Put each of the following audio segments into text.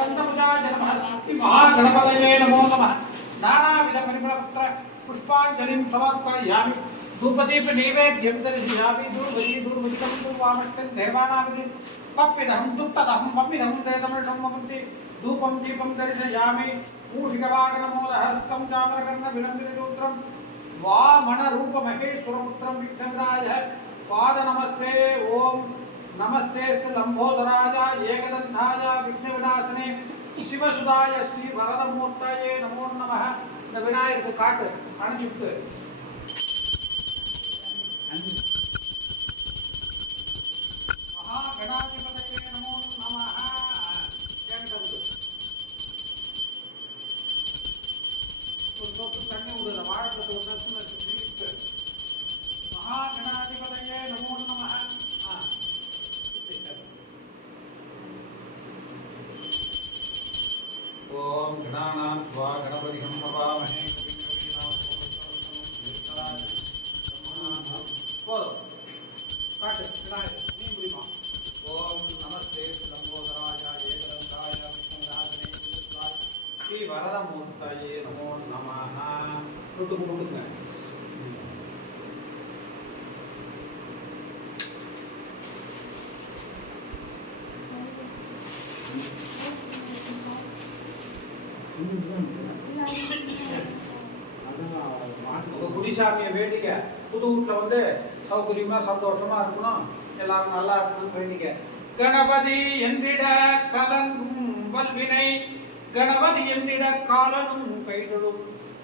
स्कंदभुजाय नमः श्री महागणपतये नमो नमः नानाविध परिमलपत्र पुष्पांजलिं समर्पयामि धूपदीप नैवेद्यं दर्शयामि दूरवदिकं पूर्वामष्टं देवानामिति पप्पिदहं तुत्तदहं पप्पिदहं देवमृषं ममन्ति धूपं दीपं दर्शयामि मूषिकवागनमोदहस्तं चामरकर्णविलम्बितसूत्रं वामनरूपमहेश्वरपुत्रं विघ्नविनायक पादनमस्ते ओम नमस्ते लंबोदराय एकदंताय विघ्नविनाशने शिवसुदाय श्री वरदमूर्तये नमो नमः विनायक काट अणुचिप्तु महागणाधिपतये नमो नमः महागणाधिपतये नमो नमः ओम गणानां त्वा गणपतिं नमामहे ओम नमस्ते लंबोदराय एकदंताय विष्णुनाथने श्री वरदमूर्तये नमो नमः कुटुंबुंगा குடிசாமிய வேண்டிக்க புது வீட்டுல வந்து சௌகரியமா சந்தோஷமா இருக்கணும் எல்லாரும் நல்லா இருக்கணும்னு வேண்டிக்க கணபதி என்றிட கலங்கும் வல்வினை கணபதி என்றிட காலனும் கைதொடும்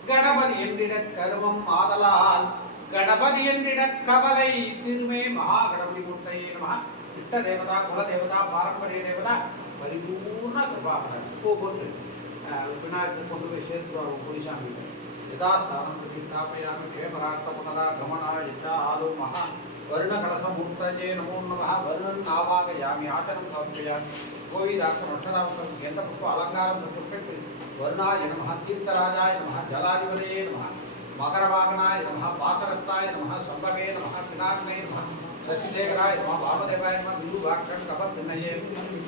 கணபதி என்றிட கருமம் ஆதலால் கணபதி என்றிட கவலை திருமே மகா கணபதி மூர்த்தயே நமः இஷ்ட தேவதா குல தேவதா பாரம்பரிய தேவதா பரிபூர்ண கிருபாகரன் போட்டு விநாயகர் கொண்டு போய் சேர்த்துருவாங்க குடிசாமி यथास्थानं प्रतिष्ठापयामि क्षेमरार्थपुनरागमनाय च आलो महा वर्णकलशमूर्तये नमो नमः वर्णम् आवाहयामि आचरणं समर्पयामि गोविदाक्षरक्षरावसं केन्द्रपुष्प अलङ्कारं चतुष्षट् वर्णाय नमः तीर्थराजाय नमः जलाधिपतये नमः मकरवाहनाय नमः वासरत्ताय नमः सम्भवे नमः पिनाकिने नमः शशिशेखराय नमः वामदेवाय नमः विरुवाक्षं कपत्तिनये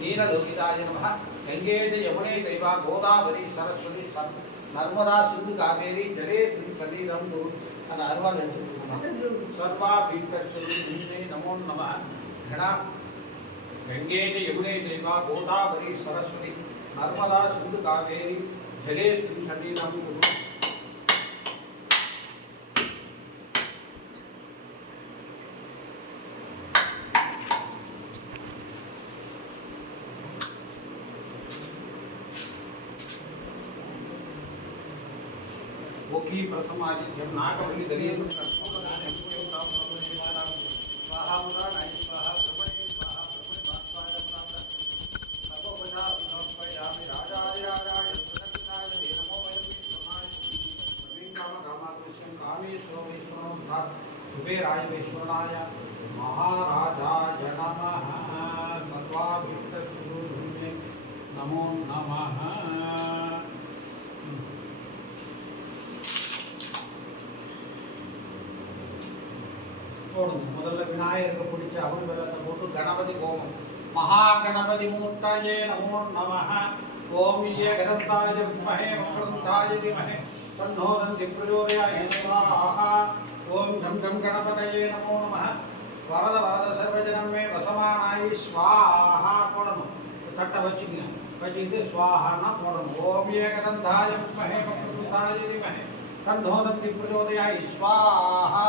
नीललोकिताय नमः गंगे च यमुने चैव गोदावरी सरस्वती नर्मदा सिंधु कावेरी जले सलीलम अन अरवाल सर्वा भीष्टने नमो नमः घना गंगे च यमुने चैव गोदावरी सरस्वती नर्मदा सिंधु कावेरी जले सलीलम ओकी प्रसमादि जब नागबली दलिए स्वाहा मुद्रा नाई स्वाहा प्रपणे स्वाहा प्रपणे भास्वाय प्राप्त सर्वपदा विनोदयामि राजाय राजाय प्रसन्नाय नमो वयं समाय सर्वं काम कामाकृष्यं कामेश्वरो विष्णुं भक्त कुबेराय विष्णुनाय महाराजाय नमः सर्वाभिष्टसुरुणे नमो नमः முதல்ல விநாயகருக்கு பிடிச்ச அவன் வெள்ளத்தை போட்டு கணபதி ஹோமம் महागणपति मूर्तये नमो नमः ओम एकदंताय विद्महे वक्रतुंडाय धीमहि तन्नो दन्ति प्रचोदयात् स्वाहा ओम घं घं गणपतये नमो नमः वरद वरद सर्वजनं मे वसमानाय स्वाहा போடணும் தட்ட வச்சிட்டு स्वाहा ना போடணும் ओम एकदंताय विद्महे वक्रतुंडाय धीमहि तन्नो दन्ति प्रचोदयात् स्वाहा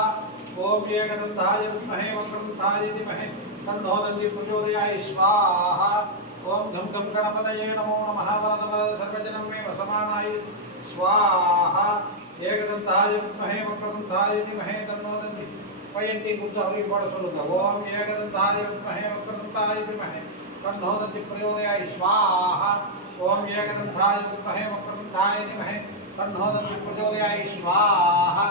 ओम एकदंताय विद्महे वक्रतुंडाय धीमहि तन्नो दन्ति प्रचोदयात् स्वाहा ओम घं घं गणपतये नमो नमः वरद वरद सर्वजनं मे वसमानाय स्वाहा एकदंताय विद्महे वक्रतुंडाय धीमहि तन्नो दन्ति पयन्ति गुप्तहरि पढ़ சொல்லுங்க ओम एकदंताय विद्महे वक्रतुंडाय धीमहि तन्नो दन्ति प्रचोदयात् स्वाहा ओम एकदंताय विद्महे वक्रतुंडाय धीमहि तन्नो दन्ति प्रचोदयात् स्वाहा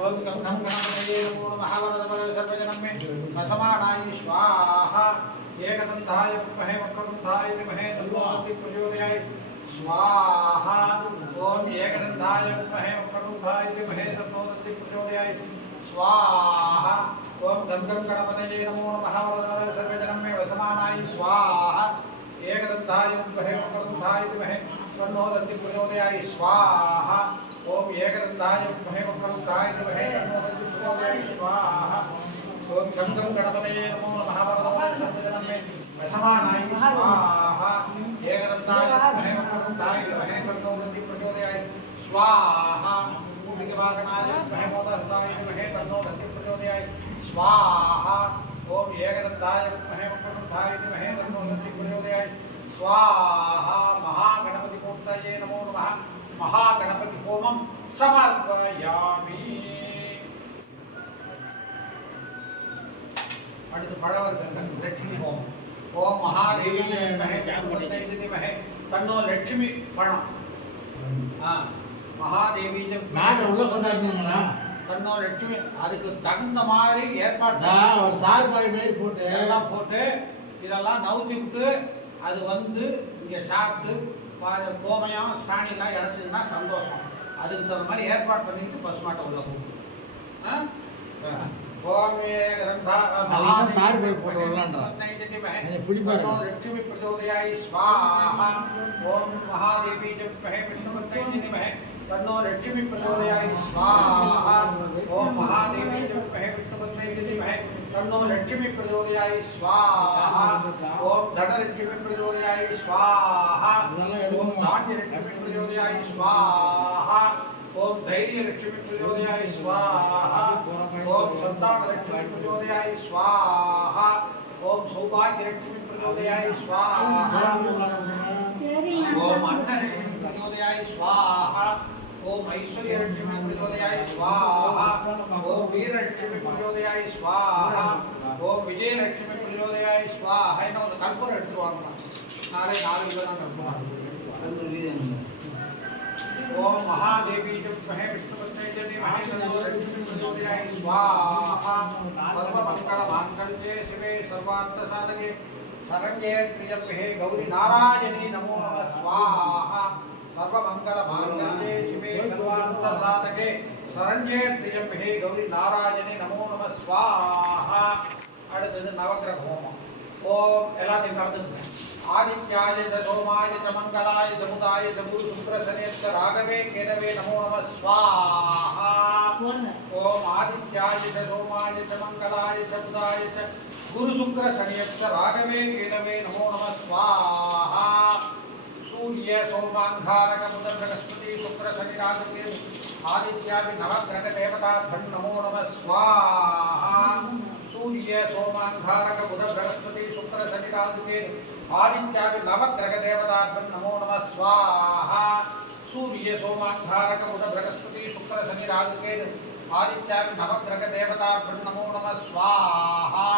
ओम घं घं गणपतये नमो नमः वरद वरद सर्वजनं मे वसमानाय स्वाहा एकदंताय विद्महे वक्रतुंडाय धीमहि तन्नो दन्ति प्रचोदयात् स्वाहा ओम एकदंताय विद्महे वक्रतुंडाय धीमहि तन्नो दन्ति प्रचोदयात् स्वाहा ओम घं घं गणपतये नमो नमः वरद वरद सर्वजनं मे वसमानाय स्वाहा एकदन्ताय विद्महे वक्रतुण्डाय धीमहि तन्नो दन्ति प्रचोदयात् स्वाहा ओम एकदन्ताय विद्महे वक्रतुण्डाय धीमहि तन्नो दन्ति प्रचोदयात् स्वाहा ओम गं गं गणपतये नमो नमः वरदमे वसमानाय स्वाहा एकदन्ताय विद्महे वक्रतुण्डाय धीमहि तन्नो दन्ति प्रचोदयात् स्वाहा मूषिकवाहनाय विद्महे मोदहस्ताय धीमहि तन्नो दन्ति प्रचोदयात् स्वाहा ओम एकदन्ताय विद्महे वक्रतुण्डाय धीमहि तन्नो दन्ति प्रचोदयात् स्वाहा महागणपति मूर्तये नमो नमः महागणपति होमं समर्पयामि அடுத்து பழவர்க்கங்கள் லட்சுமி ஹோமம் ஓம் மகாதேவி வித்மஹே தன்னோ லட்சுமி பழம் மகாதேவி நாட்டை உள்ள கொண்டாடுங்களா தன்னோ லட்சுமி அதுக்கு தகுந்த மாதிரி ஏற்பாடு ஒரு தார்பாய் மாதிரி போட்டு எல்லாம் போட்டு இதெல்லாம் நவுத்தி விட்டு அது வந்து இங்கே சாப்பிட்டு கோமையம் சாணிலாம் இறச்சிதுன்னா சந்தோஷம் அதுக்கு தகுந்த மாதிரி ஏற்பாடு பண்ணிட்டு பசுமாட்டை உள்ள போட்டு लक्ष्मी प्रचोदयाय स्वाहा ओम महादेवी तन्नो लक्ष्मी प्रचोदयाय स्वाहा ओम महादेवी तन्नो लक्ष्मी प्रचोदयाय स्वाहा ओम धनलक्ष्मी प्रचोदयाय स्वाहा ओम धान्यलक्ष्मी प्रचोदयाय स्वाहा ओम धैर्यलक्ष्मी प्रचोदयाय स्वाहा ओम संतानलक्ष्मी प्रचोदयाय स्वाहा ओम सौभाग्यलक्ष्मी प्रचोदयाय स्वाहा ओम अन्नलक्ष्मी प्रचोदयाय स्वाहा ओम ऐश्वर्यलक्ष्मी प्रचोदयाय स्वाहा ओम वीरलक्ष्मी प्रचोदयाय स्वाहा ओम विजयलक्ष्मी प्रचोदयाय स्वाहा इन्ना ಒಂದು ಕಲ್ಪೂರ எடுத்துவாங்க நாளை 4 ओम महादेवी विद्महे विष्णुपत्नी धीमहि तन्नो लक्ष्मी प्रचोदयात् स्वाहा सर्वमङ्गलमाङ्गल्ये शिवे सर्वार्थसाधके शरण्ये त्र्यम्बके गौरी नारायणी नमो नमः स्वाहा सर्वमङ्गलमाङ्गल्ये शिवे सर्वार्थसाधके शरण्ये त्र्यम्बके गौरी नारायणी नमो नमः स्वाहा அடுத்தது நவக்கிரக ஹோமம் ஓம் எல்லாத்தையும் கலந்துங்க आदित्याय च सोमाय च मंगलाय च बुधाय च गुरु शुक्र शनिश्च राघवे केतवे नमो नमः स्वाहा ओम आदित्याय च सोमाय च मंगलाय च बुधाय च गुरु शुक्र शनिश्च राघवे केतवे नमो नमः स्वाहा सूर्य सोमांगारक बुध बृहस्पति शुक्र शनि राघवे आदित्यादि नवग्रह देवताभ्यं नमो नमः स्वाहा सूर्य सोमांगारक बुध बृहस्पति शुक्र शनि राघवे आदित्यादि नवग्रह देवताभ्यं नमो नमः स्वाहा सूर्य सोमांगारक बुध बृहस्पति शुक्र शनि राघवे आदित्यादि नवग्रह देवताभ्यं नमो नमः स्वाहा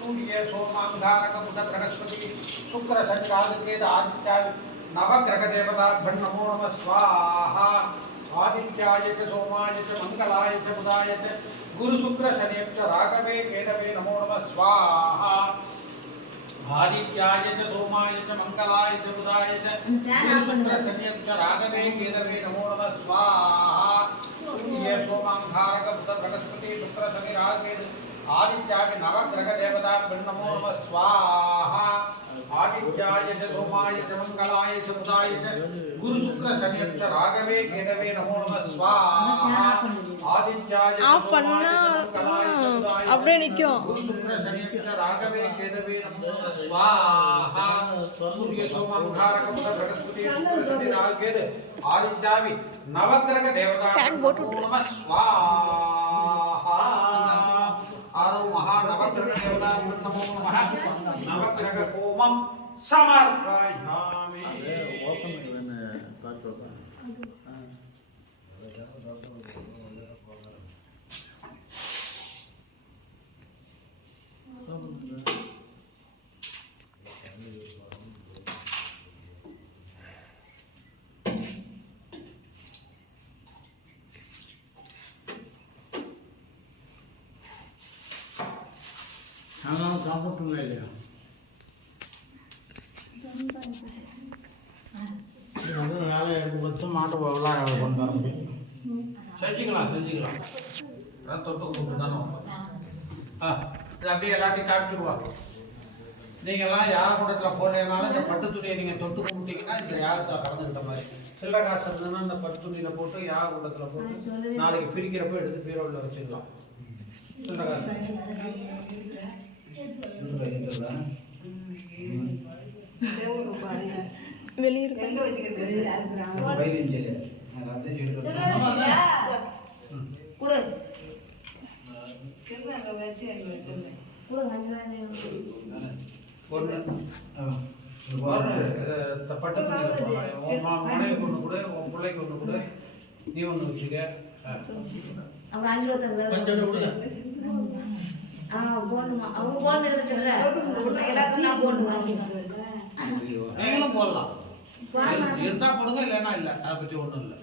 सूर्य सोमांगारक बुध बृहस्पति शुक्र शनि राघवे आदित्यादि नवग्रह देवताभ्यं नमो नमः स्वाहा आदित्याय च सोमाय च मंगलाय च बुधाय च गुरु शुक्र शनिश्च राघवे केतवे नमो नमः स्वाहा आदित्याय च सोमाय च मंगलाय च बुधाय च गुरु शुक्र शनिश्च राघवे केतवे नमो नमः स्वाहा सूर्य सोमांगारक बुध बृहस्पति शुक्र शनि राघवे आदित्यादि नवग्रह देवताभ्यं नमो नमः स्वाहा आदित्याय च सोमाय च मंगलाय च बुधाय च गुरु शुक्र शनिश्च राघवे केतवे नमो नमः स्वाहा आदित्याय च सोमाय च मंगलाय च बुधाय च गुरु शुक्र शनिश्च राघवे केतवे नमो नमः स्वाहा सूर्य सोमांगारक बुध बृहस्पति शुक्र शनि राघवे आदित्यादि नवग्रह देवताभ्यं नमो नमः स्वाहा आदौ महानवग्रह देवताभ्यं नमो नमः नवग्रह होमं समर्पयामि சாப்பிட்டுங்களா இல்லையா வேலை வச்சு மாட்டை விளாட கொண்டு வர முடியும் செஞ்சுக்கலாம் தொட்டு கூப்பிட்டு தானே இது அப்படியே எல்லாத்தையும் காப்பிடுவா நீங்கள்லாம் யாக கூடத்தில் போடலைனாலும் இந்த பட்டு துணியை நீங்கள் தொட்டு கும்பிட்டீங்கன்னா இந்த யாகத்தை கலந்துக்கிட்ட மாதிரி. சில்லறை காசு இருந்ததுன்னா இந்த பட்டு துணியில் போட்டு யாக கூடத்தில் போட்டு நாளைக்கு பிரிக்கிறப்ப எடுத்து பீரோவில் வச்சுக்கலாம். சில்லறை காசு பட்டு துணியில் போடலாம். உன் மனைவிக்கு ஒன்று கூட, உன் பிள்ளைக்கு ஒன்று கூட, நீ ஒன்று வச்சுக்க. நீங்களும் போடலாம். இருந்தா போடுங்க, இல்லைன்னா இல்லை. அதை பற்றி ஒன்றும் இல்லை.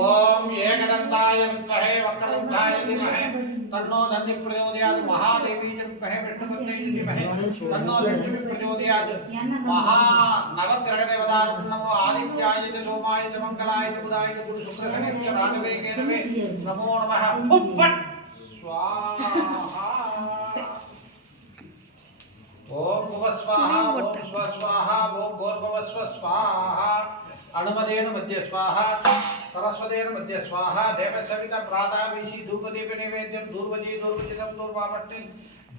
ஓம் ஏகதந்தாய வித்மஹே வக்ரதுண்டாய தீமஹே தன்னோ தந்தி பிரச்சோதயாத். மகாதேவி வித்மஹே விஷ்ணுபத்னே தீமஹே தன்னோ லட்சுமி பிரச்சோதயாத். மகா நவக்கிரக தேவதாய நமோ ஆதித்யாய சோமாய மங்களாய புதாய குரு சுக்கிரகணேச்ச ராகவே கேனவே நமோ நமः. புப்பட் ஸ்வாஹா. ஓம் புவஸ்வாஹா ஓம் ஸ்வஸ்வாஹா ஓம் பூர்வவஸ்வ ஸ்வாஹா. அனுமதேன மத்திய ஸ்வாஹா சரஸ்வதேன மத்திய ஸ்வாஹா. தேவசவித பிராதாபீஷி தூபதீப நிவேத்யம் தூர்வஜி தூர்வஜிதம் தூர்வாமஷ்டி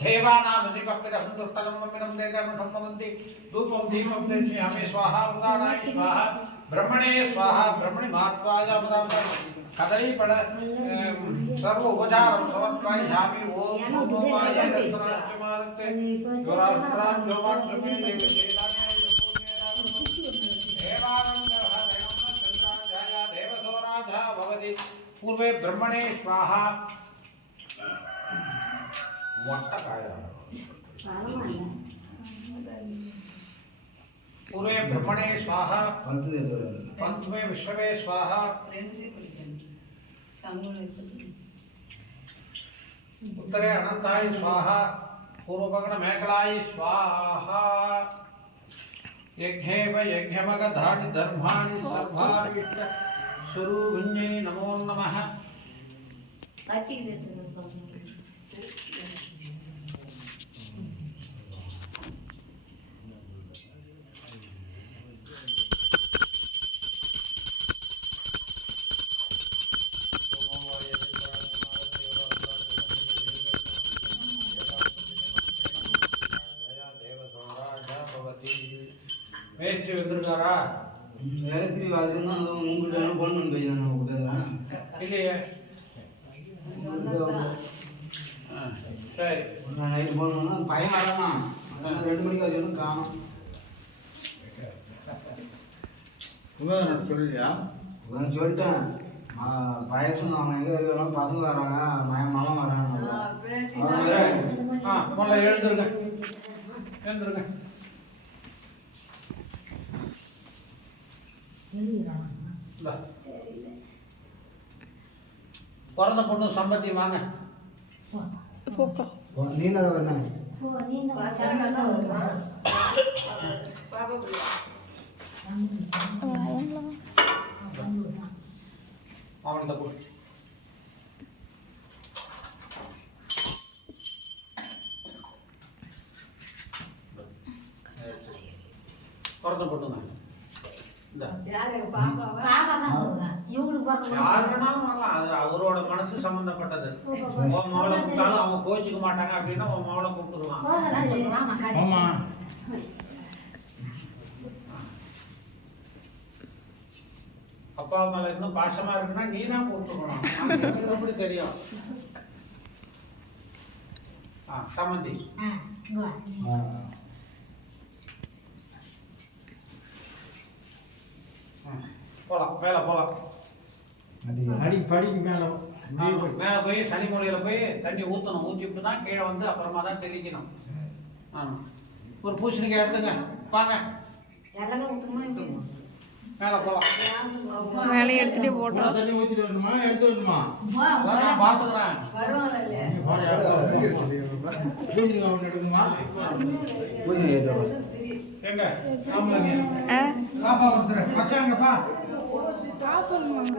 தேவானாமதி பக்திதம் துர்த்தலம் மம்மினம் தேதம் சம்பவந்தி தூபம் தீபம் தேஷ்யாமி ஸ்வாஹா. உதானாய ஸ்வாஹா. பிரம்மணே ஸ்வாஹா. பிரம்மணி மாத்வாய அமுதாய கதலி பட சர்வ உபசாரம் சமர்ப்பயாமி. ஓம் சோமாய தர்சனாத்மார்த்தே ஜோராஸ்த்ரான் ஜோமாட்சமே தேவதேதானே पूर्वे ब्रह्मणे स्वाहा. पूर्वे ब्रह्मणे स्वाहा. पंचमे विश्वे स्वाहा. उत्तरे अनंताय स्वाहा. पूर्वभग्न मेघलाय स्वाहा. यज्ञेव यज्ञमगधानि धर्माणि सर्वाणि स्वरूपिण्ये नमो नमः. மேய்ச்சி வந்திருக்காரா? வேகத்திரி வாஜுன்னா உங்ககிட்ட பொண்ணு பையன் இல்லையே. சரி, நான் நைட்டு போகணுன்னா பையன் வரலாம். 2 மணிக்கு வரைக்கும் காணும். சொல்லியா? சொல்லிட்டேன். வயசுன்னு அவங்க எங்கே இருக்காங்க, பசங்க வராங்க, மாமா வராங்க. முதல்ல எழுந்துருங்க, எழுந்துருங்க. பிறந்த பொண்ணு சம்பத்தி வாங்க. நீங்க வரணும். அவன்கிட்ட கொடு. பிறந்த பொண்ணுங்க. அவரோட மனசு சம்பந்தப்பட்டது. உன் மகளை கூப்பிட்டாலும் அவங்க கோச்சிக்க மாட்டாங்க அப்படின்னா உன் மகளை கூப்பிட்டுருவான். அப்பா மேல இன்னும் பாசமா இருக்குன்னா நீ தான் கூப்பிட்டுக்கணும். எப்படி தெரியும்? சம்மந்தி போலாம், மேலே போலாம். படிக்கு மேலே மேலே போய் சனி மூலையில் போய் தண்ணி ஊற்றணும். ஊற்றிவிட்டு தான் கீழே வந்து அப்புறமா தான் தெளிக்கணும். ஒரு பூசணிக்காய் எடுத்துங்க, வாங்க மேலே போகலாம். மேலே எடுத்துகிட்டே போட்டோம். தண்ணி ஊற்றிட்டு வரணுமா, எடுத்து வரணுமா? நான் பார்த்துக்கிறேன். எடுக்குமா? எங்க பாப்பா வந்துடுறேன். வச்சாங்கப்பா ஆஃப் பண்ணுவாங்க